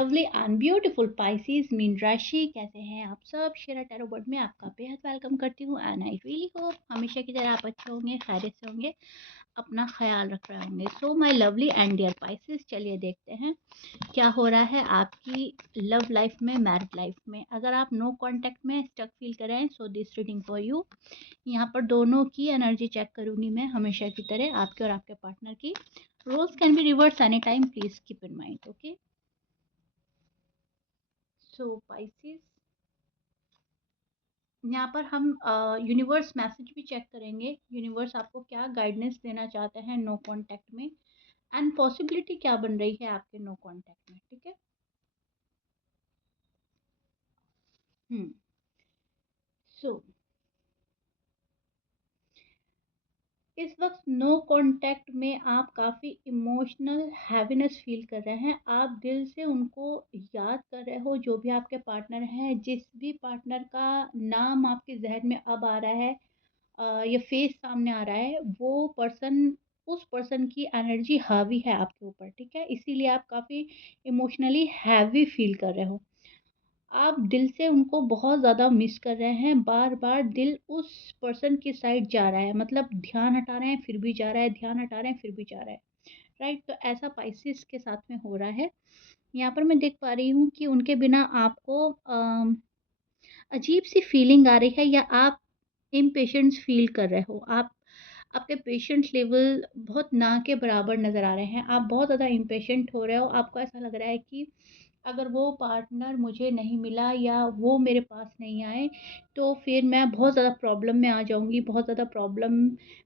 Lovely and beautiful Pisces mean राशि, कैसे हैं आप सब? शेरा टैरो बोर्ड में आपका बेहद वेलकम करती हूँ एंड आई रियली होप हमेशा की तरह आप अच्छे होंगे, खैरियत से होंगे, अपना ख्याल रख रहे होंगे। So my lovely and dear Pisces, चलिए देखते हैं क्या हो रहा है आपकी लव लाइफ में, मैरिड लाइफ में। अगर आप नो कांटेक्ट में स्टक फील कर रहे हैं, so this reading for you. यहाँ पर दोनों की एनर्जी चेक करूंगी मैं हमेशा की तरह, आपके और आपके पार्टनर की। Roles can be reverse any time, please keep in mind. Okay, so Pisces, यहाँ पर हम यूनिवर्स मैसेज भी चेक करेंगे। यूनिवर्स आपको क्या गाइडेंस देना चाहते हैं नो कांटेक्ट में, एंड पॉसिबिलिटी क्या बन रही है आपके नो कांटेक्ट में। ठीक है। हम्म सो इस वक्त नो कांटेक्ट में आप काफ़ी इमोशनल हैवीनेस फील कर रहे हैं। आप दिल से उनको याद कर रहे हो, जो भी आपके पार्टनर हैं। जिस भी पार्टनर का नाम आपके जहन में अब आ रहा है या फेस सामने आ रहा है, वो पर्सन, उस पर्सन की एनर्जी हावी है आपके ऊपर। ठीक है, इसीलिए आप काफ़ी इमोशनली हैवी फील कर रहे हो। आप दिल से उनको बहुत ज़्यादा मिस कर रहे हैं। बार बार दिल उस पर्सन की साइड जा रहा है, मतलब ध्यान हटा रहे हैं फिर भी जा रहा है, ध्यान हटा रहे हैं फिर भी जा रहा है। राइट, तो ऐसा पाइसिस के साथ में हो रहा है। यहाँ पर मैं देख पा रही हूँ कि उनके बिना आपको अजीब सी फीलिंग आ रही है, या आप इम्पेशेंस फील कर रहे हो। आप, आपके पेशेंट लेवल बहुत ना के बराबर नज़र आ रहे हैं। आप बहुत ज़्यादा इम्पेशेंट हो रहे हो। आपको ऐसा लग रहा है कि अगर वो पार्टनर मुझे नहीं मिला या वो मेरे पास नहीं आए, तो फिर मैं बहुत ज़्यादा प्रॉब्लम में आ जाऊँगी, बहुत ज़्यादा प्रॉब्लम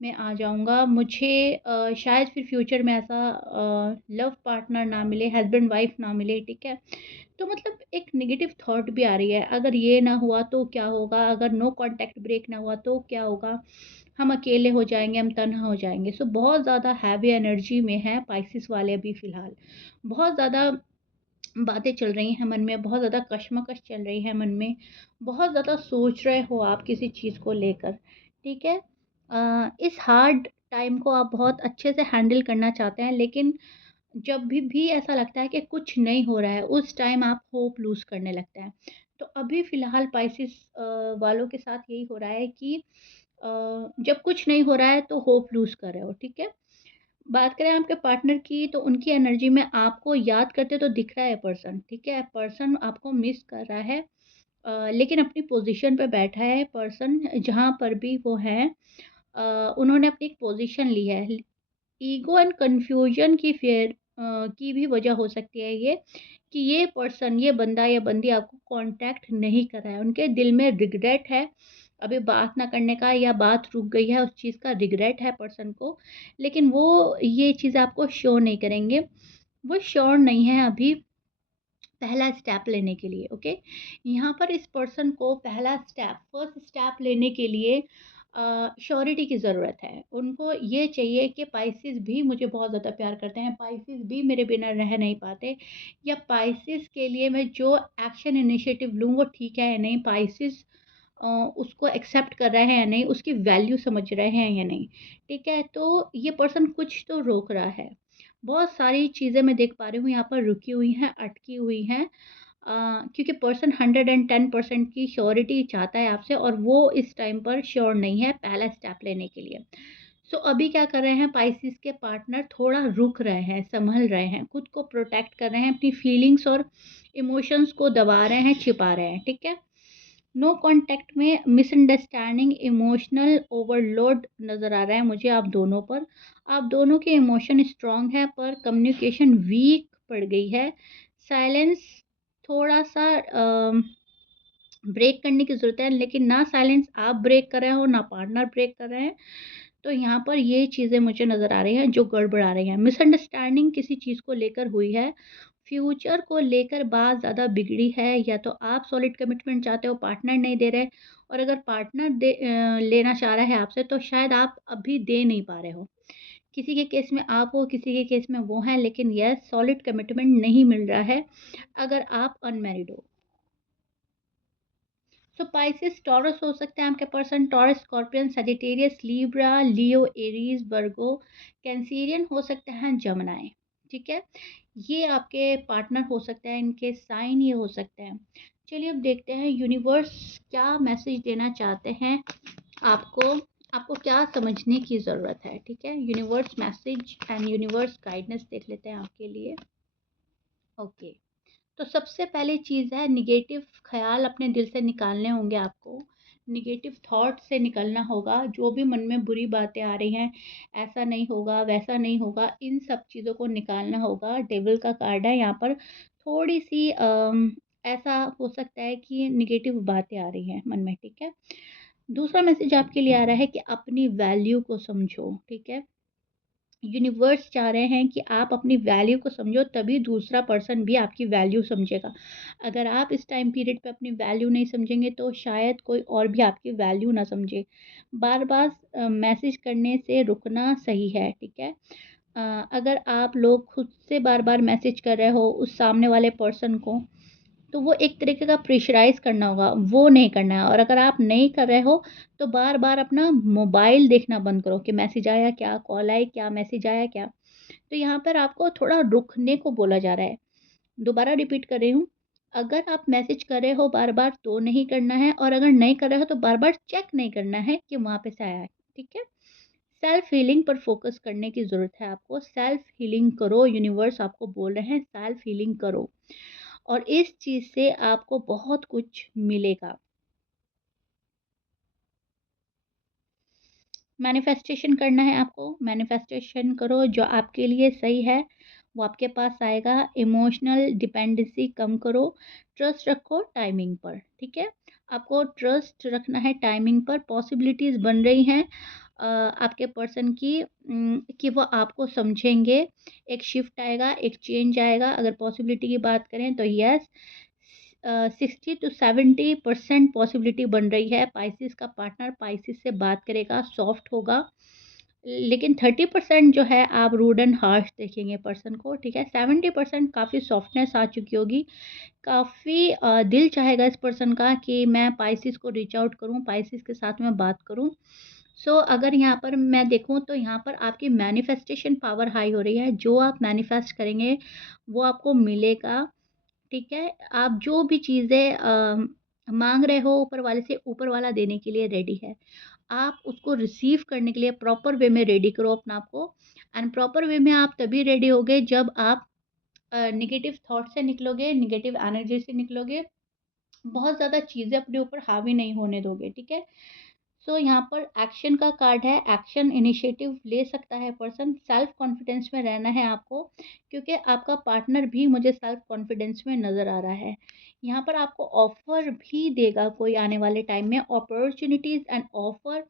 में आ जाऊँगा। मुझे शायद फिर फ्यूचर में ऐसा लव पार्टनर ना मिले, हस्बैंड वाइफ ना मिले। ठीक है, तो मतलब एक नेगेटिव थॉट भी आ रही है। अगर ये ना हुआ तो क्या होगा, अगर नो कांटेक्ट ब्रेक ना हुआ तो क्या होगा, हम अकेले हो जाएंगे, हम तन्हा हो जाएंगे। सो बहुत ज़्यादा हैवी एनर्जी में है पाइसिस वाले अभी फ़िलहाल। बहुत ज़्यादा बातें चल रही हैं मन में, बहुत ज़्यादा कश्मकश चल रही है मन में, बहुत ज़्यादा सोच रहे हो आप किसी चीज़ को लेकर। ठीक है, इस हार्ड टाइम को आप बहुत अच्छे से हैंडल करना चाहते हैं, लेकिन जब भी ऐसा लगता है कि कुछ नहीं हो रहा है, उस टाइम आप होप लूज़ करने लगते हैं। तो अभी फ़िलहाल पाइसिस वालों के साथ यही हो रहा है कि जब कुछ नहीं हो रहा है तो होप लूज़ कर रहे हो। ठीक है, बात करें आपके पार्टनर की, तो उनकी एनर्जी में आपको याद करते तो दिख रहा है पर्सन। ठीक है, पर्सन आपको मिस कर रहा है, लेकिन अपनी पोजीशन पे बैठा है पर्सन। जहाँ पर भी वो है, उन्होंने अपनी एक पोजीशन ली है। ईगो एंड कन्फ्यूजन की फेयर की भी वजह हो सकती है ये, कि ये पर्सन, ये बंदा या बंदी आपको कांटेक्ट नहीं कर रहा है। उनके दिल में रिग्रेट है अभी बात ना करने का, या बात रुक गई है, उस चीज़ का रिग्रेट है पर्सन को, लेकिन वो ये चीज़ आपको शो नहीं करेंगे। वो श्योर नहीं है अभी पहला स्टेप लेने के लिए। ओके, यहाँ पर इस पर्सन को पहला स्टेप, फर्स्ट स्टेप लेने के लिए श्योरिटी की ज़रूरत है। उनको ये चाहिए कि पाइसिस भी मुझे बहुत ज़्यादा प्यार करते हैं, पाइसिस भी मेरे बिना रह नहीं पाते, या पाइसिस के लिए मैं जो एक्शन इनिशिएटिव लूँ वो ठीक है या नहीं, पाइसिस उसको एक्सेप्ट कर रहे हैं या नहीं, उसकी वैल्यू समझ रहे हैं या नहीं। ठीक है, तो ये पर्सन कुछ तो रोक रहा है। बहुत सारी चीज़ें मैं देख पा रही हूँ यहाँ पर रुकी हुई हैं, अटकी हुई हैं, क्योंकि पर्सन 110% की श्योरिटी चाहता है आपसे, और वो इस टाइम पर श्योर नहीं है पहला स्टेप लेने के लिए। सो अभी क्या कर रहे हैं पाइसिस के पार्टनर, थोड़ा रुक रहे हैं, संभल रहे हैं, खुद को प्रोटेक्ट कर रहे हैं, अपनी फीलिंग्स और इमोशंस को दबा रहे हैं, छिपा रहे हैं। ठीक है, नो कांटेक्ट में मिसअंडरस्टैंडिंग, इमोशनल ओवरलोड नज़र आ रहा है मुझे आप दोनों पर। आप दोनों के इमोशन स्ट्रांग है, पर कम्युनिकेशन वीक पड़ गई है। साइलेंस थोड़ा सा ब्रेक करने की ज़रूरत है, लेकिन ना साइलेंस आप ब्रेक कर रहे हो, ना पार्टनर ब्रेक कर रहे हैं। तो यहाँ पर ये चीज़ें मुझे नज़र आ रही हैं जो गड़बड़ा रही हैं। मिसअंडरस्टैंडिंग किसी चीज़ को लेकर हुई है, फ्यूचर को लेकर बात ज़्यादा बिगड़ी है, या तो आप सॉलिड कमिटमेंट चाहते हो, पार्टनर नहीं दे रहे, और अगर पार्टनर लेना चाह रहा है आपसे, तो शायद आप अभी दे नहीं पा रहे हो। किसी के केस में आप हो, किसी के केस में वो हैं, लेकिन यह सॉलिड कमिटमेंट नहीं मिल रहा है अगर आप अनमैरिड हो। सो पाइसेस टॉरस हो सकते हैं आपके person, Taurus, Scorpion, Sagittarius, Libra, Leo, Aries, Virgo, Cancerian हो सकते हैं, जमनाए। ठीक है, ये आपके पार्टनर हो सकते हैं, इनके साइन ये हो सकते हैं। चलिए अब देखते हैं यूनिवर्स क्या मैसेज देना चाहते हैं आपको, आपको क्या समझने की ज़रूरत है, ठीक है? Universe message and universe guidance देख लेते हैं आपके लिए। ओके, तो सबसे पहली चीज़ है नेगेटिव ख़्याल अपने दिल से निकालने होंगे आपको। नेगेटिव थॉट से निकलना होगा, जो भी मन में बुरी बातें आ रही हैं, ऐसा नहीं होगा, वैसा नहीं होगा, इन सब चीज़ों को निकालना होगा। डेविल का कार्ड है यहाँ पर, थोड़ी-सी ऐसा हो सकता है कि नेगेटिव बातें आ रही हैं मन में, ठीक है? दूसरा मैसेज आपके लिए आ रहा है कि अपनी वैल्यू को समझो, ठीक है? यूनिवर्स चाह रहे हैं कि आप अपनी वैल्यू को समझो, तभी दूसरा पर्सन भी आपकी वैल्यू समझेगा। अगर आप इस टाइम पीरियड पे अपनी वैल्यू नहीं समझेंगे तो शायद कोई और भी आपकी वैल्यू ना समझे। बार-बार मैसेज करने से रुकना सही है, ठीक है? अगर आप लोग खुद से बार-बार मैसेज कर रहे हो उस सामने वाले पर्सन को, तो वो एक तरीके का प्रेशराइज़ करना होगा, वो नहीं करना है। और अगर आप नहीं कर रहे हो, तो बार-बार अपना मोबाइल देखना बंद करो कि मैसेज आया क्या? कॉल आई क्या? मैसेज आया क्या? तो यहाँ पर आपको थोड़ा रुकने को बोला जा रहा है। दोबारा रिपीट कर रही हूँ, अगर आप मैसेज कर रहे हो बार-बार तो नहीं करना है, और अगर नहीं कर रहे हो तो बार-बार चेक नहीं करना है कि वहाँ पे से आया है, ठीक है? सेल्फ हीलिंग पर फ़ोकस करने की ज़रूरत है आपको। सेल्फ हीलिंग करो, यूनिवर्स आपको बोल रहे हैं सेल्फ हीलिंग करो, और इस चीज़ से आपको बहुत कुछ मिलेगा। मैनिफेस्टेशन करना है आपको, मैनिफेस्टेशन करो, जो आपके लिए सही है वो आपके पास आएगा। इमोशनल डिपेंडेंसी कम करो, ट्रस्ट रखो टाइमिंग पर, ठीक है? आपको ट्रस्ट रखना है टाइमिंग पर। पॉसिबिलिटीज़ बन रही हैं आपके पर्सन की, कि वो आपको समझेंगे। एक शिफ्ट आएगा, एक चेंज आएगा। अगर पॉसिबिलिटी की बात करें तो यस, 60 to 70% पॉसिबिलिटी बन रही है। पाइसेस का पार्टनर पाइसेस से बात करेगा, सॉफ्ट होगा। लेकिन 30% जो है आप रूड एंड हार्श देखेंगे पर्सन को, ठीक है? 70% काफ़ी सॉफ्टनेस आ चुकी होगी। काफ़ी दिल चाहेगा इस पर्सन का कि मैं पाइसेस को रीच आउट करूँ, पाइसेस के साथ मैं बात करूँ। सो अगर यहाँ पर मैं देखूँ तो यहाँ पर आपकी मैनिफेस्टेशन पावर हाई हो रही है। जो आप मैनिफेस्ट करेंगे वो आपको मिलेगा, ठीक है? आप जो भी चीज़ें माँग रहे हो ऊपर वाले से, ऊपर वाला देने के लिए रेडी है। आप उसको रिसीव करने के लिए प्रॉपर वे में रेडी करो अपने आप को। एंड प्रॉपर वे में आप तभी रेडी होगे जब आप नेगेटिव थॉट से निकलोगे, नेगेटिव एनर्जी से निकलोगे, बहुत ज़्यादा चीज़ें अपने ऊपर हावी नहीं होने दोगे, ठीक है? सो यहाँ पर एक्शन का कार्ड है, एक्शन इनिशिएटिव ले सकता है पर्सन। सेल्फ कॉन्फिडेंस में रहना है आपको, क्योंकि आपका पार्टनर भी मुझे सेल्फ कॉन्फिडेंस में नज़र आ रहा है। यहाँ पर आपको ऑफ़र भी देगा कोई आने वाले टाइम में, अपॉर्च्युनिटीज़ एंड ऑफ़र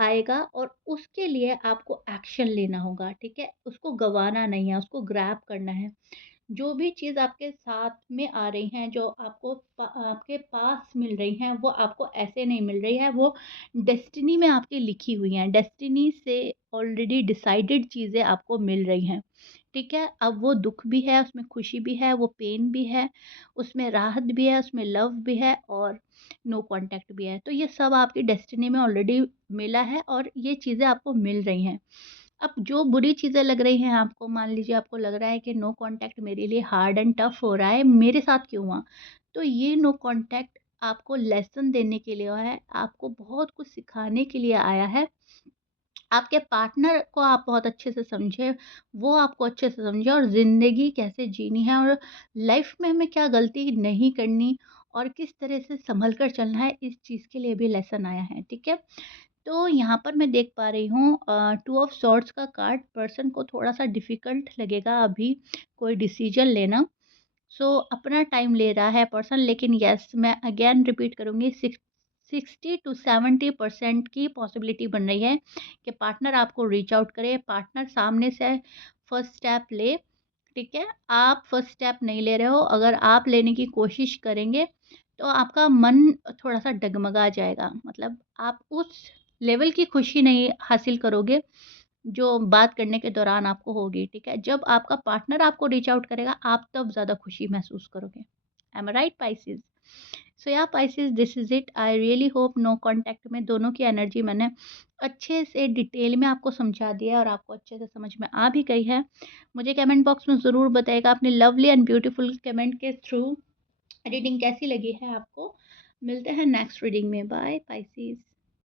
आएगा, और उसके लिए आपको एक्शन लेना होगा, ठीक है? उसको गँवाना नहीं है, उसको ग्रैब करना है। जो भी चीज़ आपके साथ में आ रही हैं, जो आपके पास मिल रही हैं, वो आपको ऐसे नहीं मिल रही है, वो डेस्टिनी में आपकी लिखी हुई हैं। डेस्टिनी से ऑलरेडी डिसाइडेड चीज़ें आपको मिल रही हैं, ठीक है? अब वो दुःख भी है, उसमें खुशी भी है, वो पेन भी है, उसमें राहत भी है, उसमें लव भी है, और नो कॉन्टैक्ट भी है। तो ये सब आपकी डेस्टिनी में ऑलरेडी मिला है, और ये चीज़ें आपको मिल रही हैं। अब जो बुरी चीज़ें लग रही हैं आपको, मान लीजिए आपको लग रहा है कि नो कॉन्टैक्ट मेरे लिए हार्ड एंड टफ हो रहा है, मेरे साथ क्यों हुआ? तो ये नो कॉन्टैक्ट आपको लेसन देने के लिए है, आपको बहुत कुछ सिखाने के लिए आया है। आपके पार्टनर को आप बहुत अच्छे से समझें, वो आपको अच्छे से समझे, और ज़िंदगी कैसे जीनी है, और लाइफ में हमें क्या गलती नहीं करनी, और किस तरह से सँभल कर चलना है, इस चीज़ के लिए भी लेसन आया है, ठीक है? तो यहाँ पर मैं देख पा रही हूँ टू ऑफ सॉर्ड्स का कार्ड, पर्सन को थोड़ा-सा डिफ़िकल्ट लगेगा अभी कोई डिसीज़न लेना। सो अपना टाइम ले रहा है पर्सन, लेकिन येस, मैं अगेन रिपीट करूँगी, 60 to 70% की पॉसिबिलिटी बन रही है कि पार्टनर आपको रीच आउट करे, पार्टनर सामने से फर्स्ट स्टेप ले, ठीक है? आप फर्स्ट स्टेप नहीं ले रहे हो, अगर आप लेने की कोशिश करेंगे, तो आपका मन थोड़ा-सा डगमगा जाएगा। मतलब आप उस लेवल की खुशी नहीं हासिल करोगे, जो बात करने के दौरान आपको होगी, ठीक है? जब आपका पार्टनर आपको रीच आउट करेगा, आप तब ज़्यादा खुशी महसूस करोगे। Am I right Pisces? So yeah Pisces, this is it. I really hope no contact में दोनों की एनर्जी मैंने अच्छे से डिटेल में आपको समझा दिया है और आपको अच्छे से समझ में आ भी गई है। मुझे कमेंट बॉक्स में ज़रूर बताइएगा अपने लवली एंड ब्यूटीफुल कमेंट के थ्रू रीडिंग कैसी लगी है आपको। मिलते हैं नेक्स्ट रीडिंग में। Bye Pisces.